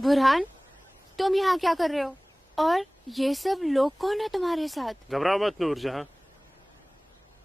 बुरहान, तुम यहाँ क्या कर रहे हो? और ये सब लोग कौन है तुम्हारे साथ? घबरा मत नूरजहां,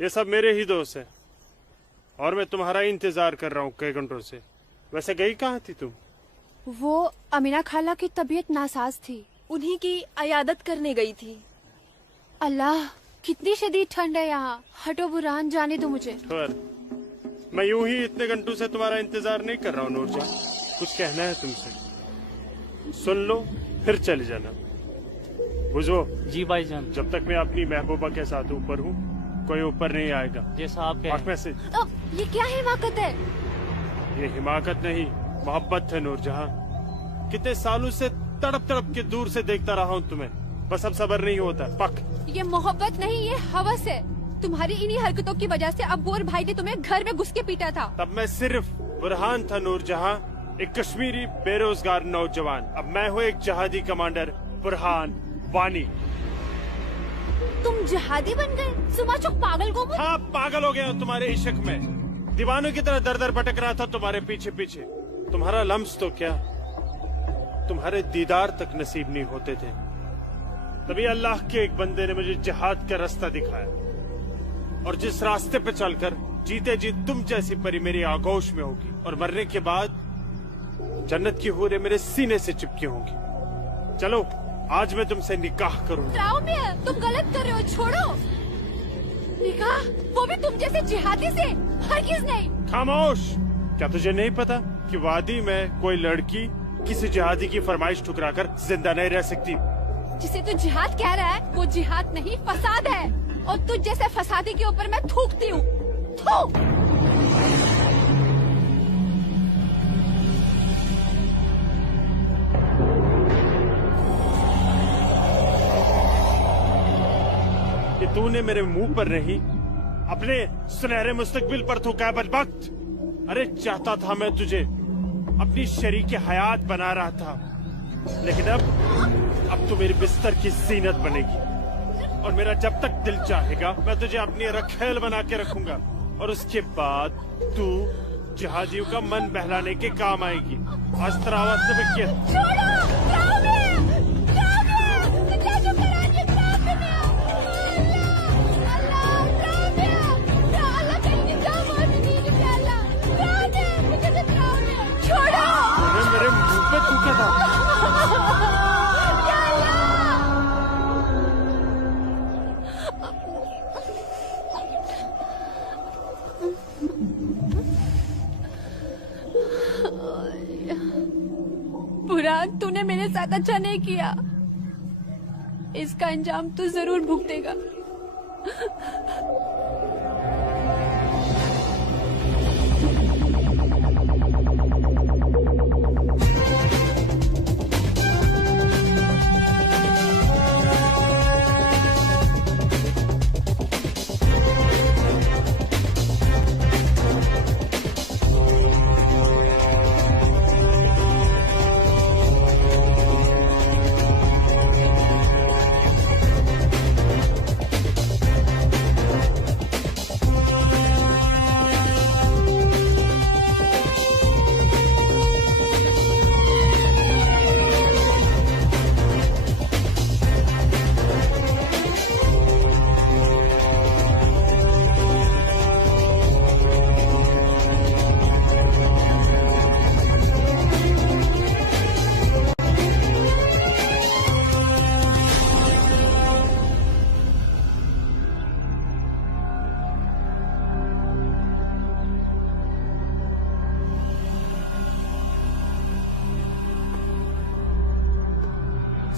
ये सब मेरे ही दोस्त हैं और मैं तुम्हारा इंतजार कर रहा हूँ कई घंटों से। वैसे गई कहाँ थी तुम? वो अमीना खाला की तबीयत नासाज थी, उन्हीं की अयादत करने गई थी। अल्लाह कितनी शदीद ठंड है यहाँ। हटो बुरहान, जाने दो मुझे। पर मैं यूं ही इतने घंटों से तुम्हारा इंतजार नहीं कर रहा हूँ नूरजहां, कुछ कहना है तुमसे, सुन लो फिर चले जाना। बुझो जी भाईजान। जब तक मैं अपनी महबूबा के साथ ऊपर हूँ कोई ऊपर नहीं आएगा। जैसा आप कहें। में से ये क्या हिमाकत है? ये हिमाकत नहीं मोहब्बत है नूरजहां। कितने सालों से तड़प तड़प के दूर से देखता रहा हूँ तुम्हें, बस अब सब्र नहीं होता। पक ये मोहब्बत नहीं, ये हवस है। तुम्हारी इन्हीं हरकतों की वजह से अब्बू और भाई ने तुम्हें घर में घुस के पीटा था। तब मैं सिर्फ बुरहान था नूरजहां, एक कश्मीरी बेरोजगार नौजवान। अब मैं हूँ एक जहादी कमांडर बुरहान वानी। तुम जहादी बन गए? सुमाचुक पागल को। हाँ पागल हो गया हूँ तुम्हारे इश्क में, दीवानों की तरह दर दर भटक रहा था तुम्हारे पीछे पीछे। तुम्हारा लम्स तो क्या, तुम्हारे दीदार तक नसीब नहीं होते थे। तभी अल्लाह के एक बंदे ने मुझे जिहाद का रास्ता दिखाया, और जिस रास्ते पे चलकर जीते जी तुम जैसी परी मेरी आगोश में होगी, और मरने के बाद जन्नत की हूरें मेरे सीने से चिपकी होंगी। चलो आज मैं तुमसे निकाह करूंगा। तुम गलत कर रहे हो, छोड़ो। निकाह? वो भी तुम जैसे जिहादी से? हरगिज़ नहीं। खामोश, क्या तुझे नहीं पता कि वादी में कोई लड़की किसी जिहादी की फरमाइश ठुकराकर जिंदा नहीं रह सकती? जिसे तू जिहाद कह रहा है वो जिहाद नहीं, फसाद है। और तुझ जैसे फसादी के ऊपर मैं थूकती हूँ। कि तूने मेरे मुंह पर नहीं अपने सुनहरे मुस्तकबिल पर थूका है बदबख्त। अरे चाहता था मैं तुझे अपनी शरीक हयात बना रहा था, लेकिन अब तू मेरे बिस्तर की जीनत बनेगी, और मेरा जब तक दिल चाहेगा मैं तुझे अपनी रखेल बना के रखूंगा, और उसके बाद तू जहादियों का मन बहलाने के काम आएगी। आज तेरा आवाज में क्या? मेरे मुंह पे थूका था। बुरहान, तूने मेरे साथ अच्छा नहीं किया, इसका अंजाम तू जरूर भुगतेगा।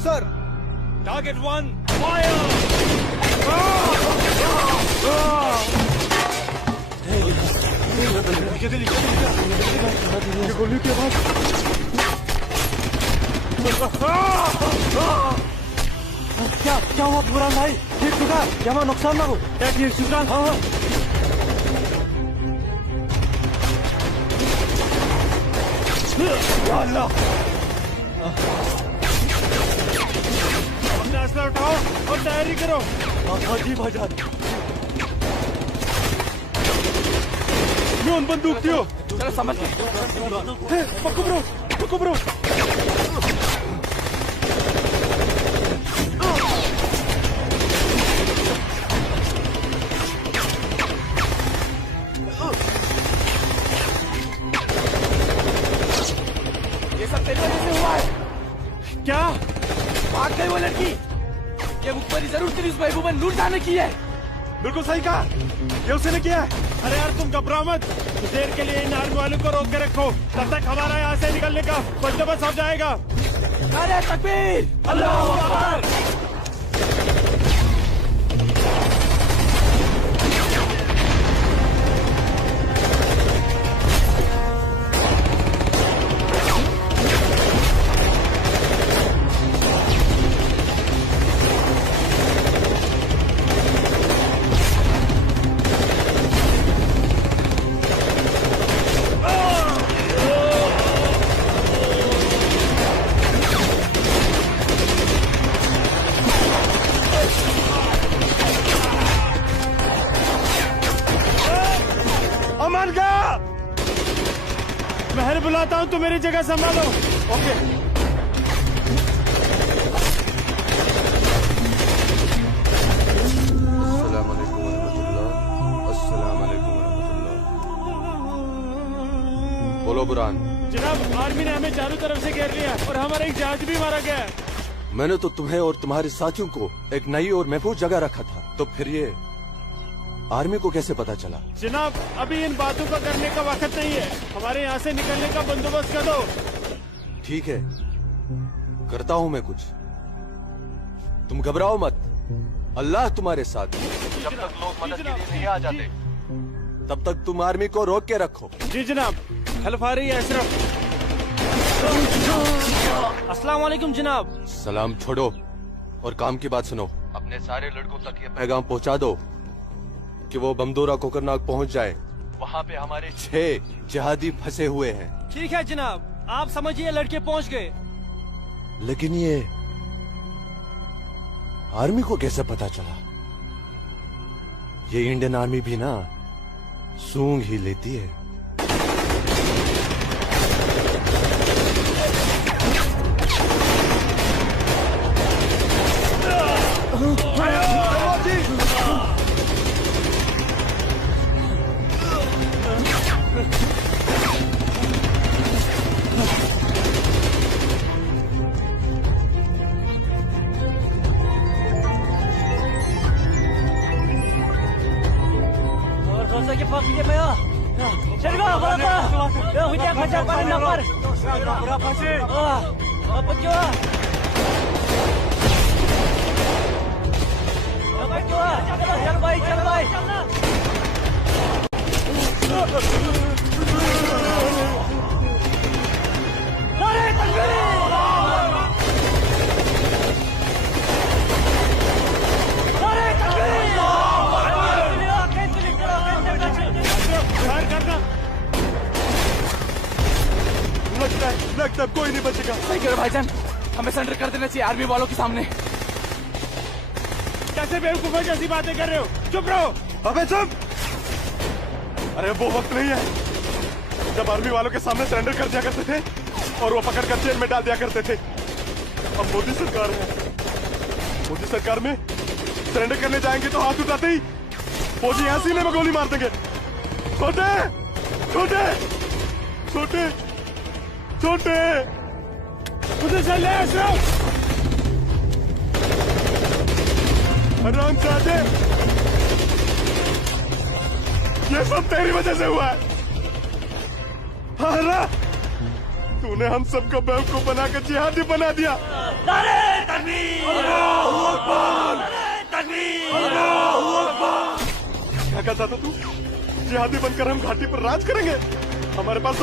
Sir! Target 1, fire! ये गोली की आवाज। क्या हुआ बुरहान भाई? ठीक ठुका? यहाँ नुकसान ना हो? क्या ठीक ठुका? हाँ। या अल्लाह! अपना असला उठाओ और तैयारी करो। हाँ जी भाईजान। यूं बंदूक दियो। चलो समझ गए। पक्को ब्रो। लूट जाने की है। बिल्कुल सही कहा, ये उसने किया है। अरे यार तुम घबराओ मत, देर के लिए इन आर्मी वालों को रोक के रखो, तब तक हमारा यहाँ से निकलने का बंदोबस्त हो जाएगा। अरे तकबीर, अल्लाहू अकबर। अमन का महल बुलाता हूँ, तू मेरी जगह संभालो। ओके। अस्सलाम वालेकुम वरहमतुल्लाह। अस्सलाम वालेकुम वरहमतुल्लाह। बोलो बुरहान। जनाब, आर्मी ने हमें चारों तरफ से घेर लिया और हमारा एक जहाज भी मारा गया है। मैंने तो तुम्हें और तुम्हारे साथियों को एक नई और महफूज जगह रखा था, तो फिर ये आर्मी को कैसे पता चला? जनाब, अभी इन बातों का करने का वक्त नहीं है, हमारे यहाँ से निकलने का बंदोबस्त कर दो। ठीक है, करता हूँ मैं कुछ। तुम घबराओ मत, अल्लाह तुम्हारे साथ है। जब तक लोग मदद के लिए नहीं आ जाते, तब तक तुम आर्मी को रोक के रखो। जी जनाब। हेल्प आ रही है अशरफ। अस्सलाम वालेकुम जनाब। सलाम छोड़ो और काम की बात सुनो। अपने सारे लड़कों तक ये पैगाम पहुंचा दो कि वो बमदोरा कोकरनाग पहुंच जाए। वहाँ पे हमारे 6 जिहादी फंसे हुए हैं। ठीक है जनाब, आप समझिए लड़के पहुंच गए। लेकिन ये आर्मी को कैसे पता चला? ये इंडियन आर्मी भी ना सूंघ ही लेती है। Saya pak dia saya. Serga berapa? Ya hujan kacar paling lapar. Berapa sih? Apa jua? Apa jua? Chal bhai, chal bhai. Nare takbir! लगता है कोई नहीं बचेगा। सही करो भाईजान, हमें सरेंडर कर देना चाहिए आर्मी वालों के सामने। कैसे बेवकूफों जैसी बातें कर रहे हो? चुप रहो। अबे चुप! अरे वो वक्त नहीं है जब आर्मी वालों के सामने सरेंडर कर दिया करते थे और वो पकड़ कर जेल में डाल दिया करते थे। अब मोदी सरकार है, मोदी सरकार में सरेंडर करने जाएंगे तो हाथ उठाते ही फौजी यहाँ सीने में गोली मार देंगे। छोटे छोटे छोटे छोटे उधर से ले अशरफ। आराम से आते, ये सब तेरी वजह से हुआ है। हाँ ना, तूने हम सबको बेवकूफ बना कर जिहादी बना दिया। नारे तकबीर! अल्लाहू अकबर! नारे तकबीर! अल्लाहू अकबर! क्या कहता था तू? जिहादी बनकर हम घाटी पर राज करेंगे? हमारे पास